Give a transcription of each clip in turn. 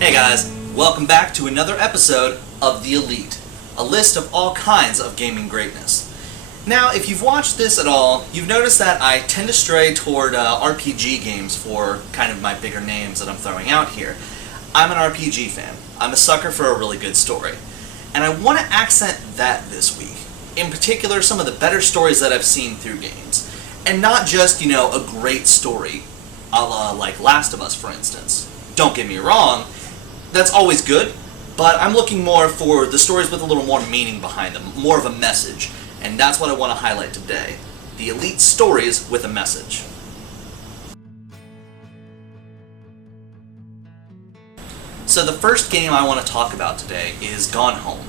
Hey guys, welcome back to another episode of The Elite, a list of all kinds of gaming greatness. Now, if you've watched this at all, you've noticed that I tend to stray toward RPG games for kind of my bigger names that I'm throwing out here. I'm an RPG fan. I'm a sucker for a really good story. And I want to accent that this week. In particular, some of the better stories that I've seen through games. And not just, a great story, a la like Last of Us, for instance. Don't get me wrong, that's always good, but I'm looking more for the stories with a little more meaning behind them, more of a message, and that's what I want to highlight today. The Elite stories with a message. So the first game I want to talk about today is Gone Home.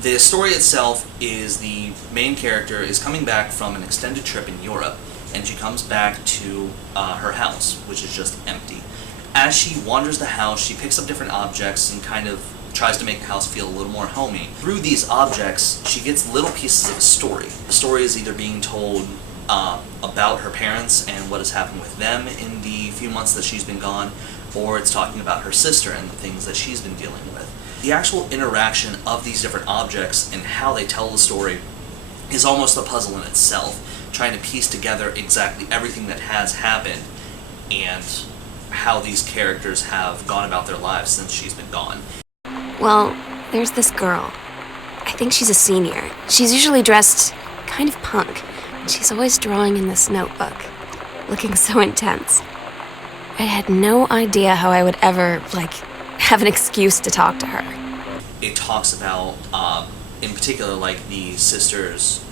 The story itself is the main character is coming back from an extended trip in Europe, and she comes back to her house, which is just empty. As she wanders the house, she picks up different objects and kind of tries to make the house feel a little more homey. Through these objects, she gets little pieces of a story. The story is either being told about her parents and what has happened with them in the few months that she's been gone, or it's talking about her sister and the things that she's been dealing with. The actual interaction of these different objects and how they tell the story is almost a puzzle in itself, trying to piece together exactly everything that has happened and how these characters have gone about their lives since she's been gone. Well, there's this girl. I think she's a senior. She's usually dressed kind of punk, and she's always drawing in this notebook, looking so intense. I had no idea how I would ever, have an excuse to talk to her. It talks about, in particular, the sister's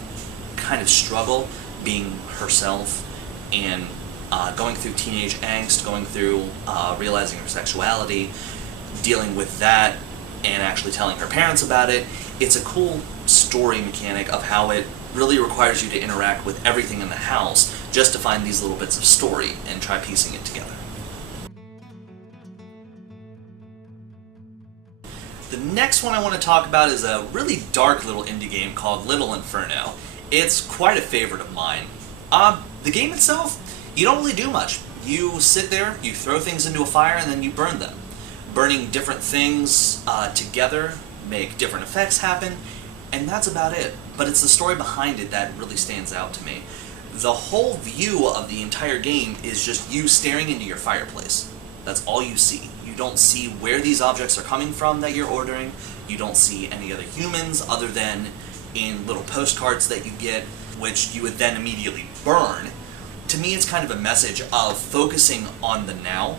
kind of struggle being herself and going through teenage angst, going through realizing her sexuality, dealing with that, and actually telling her parents about it. It's a cool story mechanic of how it really requires you to interact with everything in the house just to find these little bits of story and try piecing it together. The next one I want to talk about is a really dark little indie game called Little Inferno. It's quite a favorite of mine. The game itself, you don't really do much. You sit there, you throw things into a fire, and then you burn them. Burning different things together make different effects happen, and that's about it. But it's the story behind it that really stands out to me. The whole view of the entire game is just you staring into your fireplace. That's all you see. You don't see where these objects are coming from that you're ordering. You don't see any other humans other than in little postcards that you get, which you would then immediately burn. To me, it's kind of a message of focusing on the now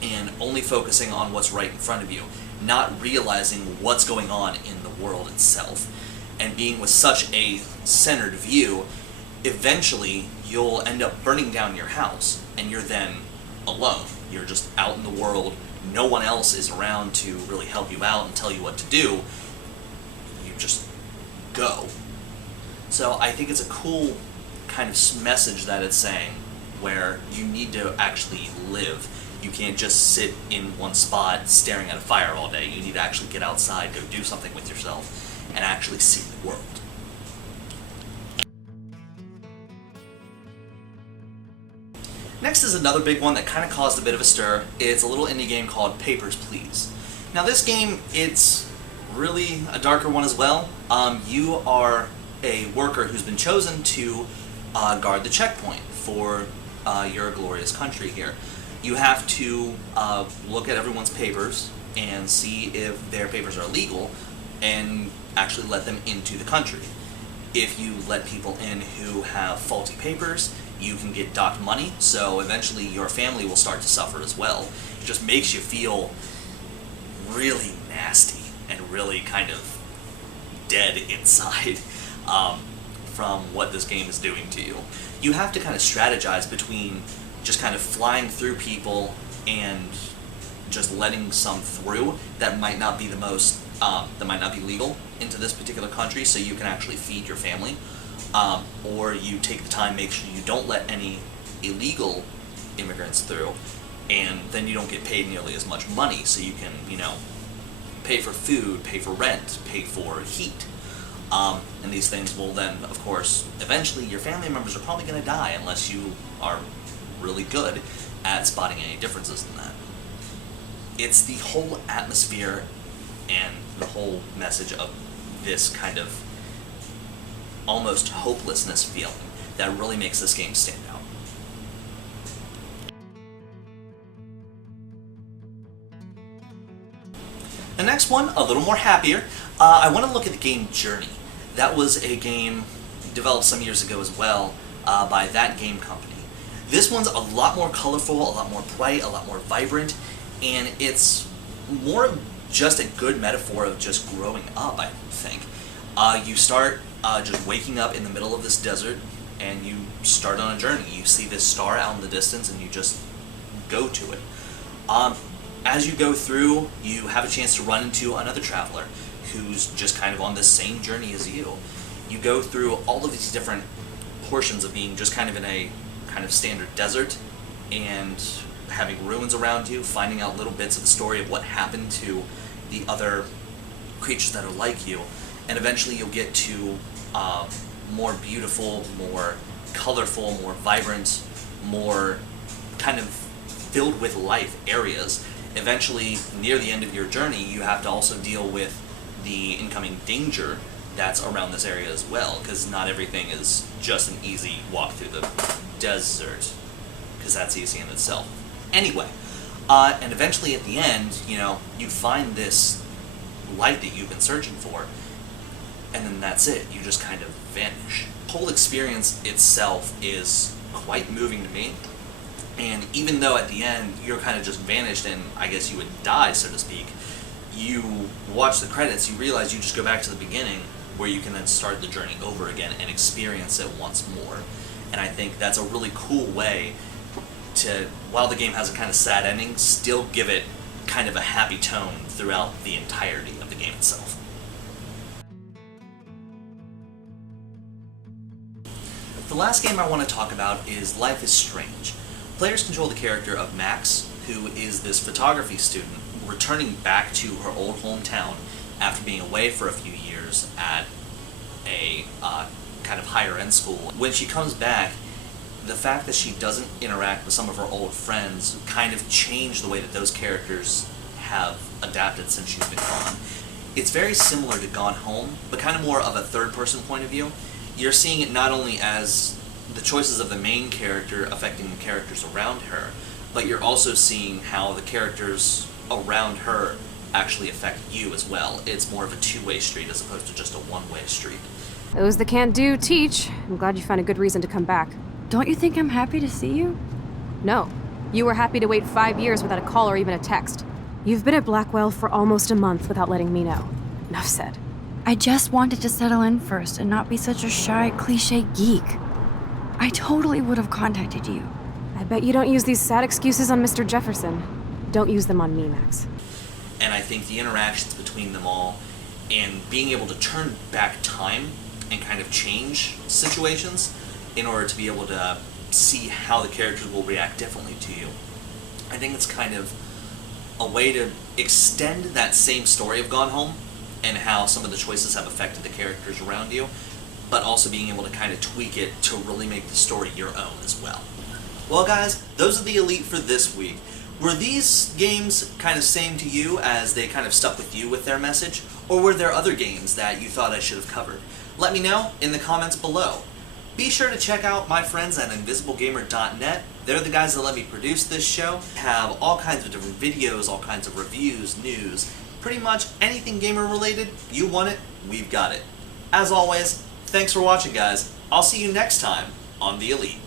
and only focusing on what's right in front of you, not realizing what's going on in the world itself. And being with such a centered view, eventually you'll end up burning down your house, and you're then alone. You're just out in the world. No one else is around to really help you out and tell you what to do. You just go. So I think it's a cool kind of message that it's saying, where you need to actually live. You can't just sit in one spot staring at a fire all day. You need to actually get outside, go do something with yourself, and actually see the world. Next is another big one that kind of caused a bit of a stir. It's a little indie game called Papers, Please. Now this game, it's really a darker one as well. You are a worker who's been chosen to guard the checkpoint for your glorious country here. You have to look at everyone's papers and see if their papers are legal and actually let them into the country. If you let people in who have faulty papers, you can get docked money, so eventually your family will start to suffer as well. It just makes you feel really nasty and really kind of dead inside from what this game is doing to you. You have to kind of strategize between just kind of flying through people and just letting some through that might not be the most, that might not be legal into this particular country, so you can actually feed your family. Or you take the time, make sure you don't let any illegal immigrants through, and then you don't get paid nearly as much money, so you can, pay for food, pay for rent, pay for heat. And these things will then, of course, eventually your family members are probably going to die unless you are really good at spotting any differences in that. It's the whole atmosphere and the whole message of this kind of almost hopelessness feeling that really makes this game stand out. The next one, a little more happier. I want to look at the game Journey. That was a game developed some years ago as well by that game company. This one's a lot more colorful, a lot more bright, a lot more vibrant, and it's more just a good metaphor of just growing up, I think. You start just waking up in the middle of this desert, and you start on a journey. You see this star out in the distance, and you just go to it. As you go through, you have a chance to run into another traveler who's just kind of on the same journey as you. You go through all of these different portions of being just kind of in a kind of standard desert and having ruins around you, finding out little bits of the story of what happened to the other creatures that are like you, and eventually you'll get to more beautiful, more colorful, more vibrant, more kind of filled with life areas. Eventually, near the end of your journey, you have to also deal with the incoming danger that's around this area as well, because not everything is just an easy walk through the desert, because that's easy in itself. Anyway, and eventually at the end, you find this light that you've been searching for, and then that's it. You just kind of vanish. The whole experience itself is quite moving to me, and even though at the end you're kind of just vanished and I guess you would die, so to speak, you watch the credits, you realize you just go back to the beginning where you can then start the journey over again and experience it once more. And I think that's a really cool way to, while the game has a kind of sad ending, still give it kind of a happy tone throughout the entirety of the game itself. The last game I want to talk about is Life is Strange. Players control the character of Max, who is this photography student returning back to her old hometown after being away for a few years at a kind of higher end school. When she comes back, the fact that she doesn't interact with some of her old friends kind of changed the way that those characters have adapted since she's been gone. It's very similar to Gone Home, but kind of more of a third-person point of view. You're seeing it not only as the choices of the main character affecting the characters around her, but you're also seeing how the characters around her actually affect you as well. It's more of a two-way street as opposed to just a one-way street. Those that can't do, teach. I'm glad you found a good reason to come back. Don't you think I'm happy to see you? No. You were happy to wait 5 years without a call or even a text. You've been at Blackwell for almost a month without letting me know. Enough said. I just wanted to settle in first and not be such a shy, cliche geek. I totally would have contacted you. I bet you don't use these sad excuses on Mr. Jefferson. Don't use them on me, Max. And I think the interactions between them all and being able to turn back time and kind of change situations in order to be able to see how the characters will react differently to you. I think it's kind of a way to extend that same story of Gone Home and how some of the choices have affected the characters around you, but also being able to kind of tweak it to really make the story your own as well. Well guys, those are the Elite for this week. Were these games kind of same to you as they kind of stuck with you with their message? Or were there other games that you thought I should have covered? Let me know in the comments below. Be sure to check out my friends at invisiblegamer.net. They're the guys that let me produce this show. Have all kinds of different videos, all kinds of reviews, news, pretty much anything gamer related. You want it, we've got it. As always, thanks for watching guys. I'll see you next time on The Elite.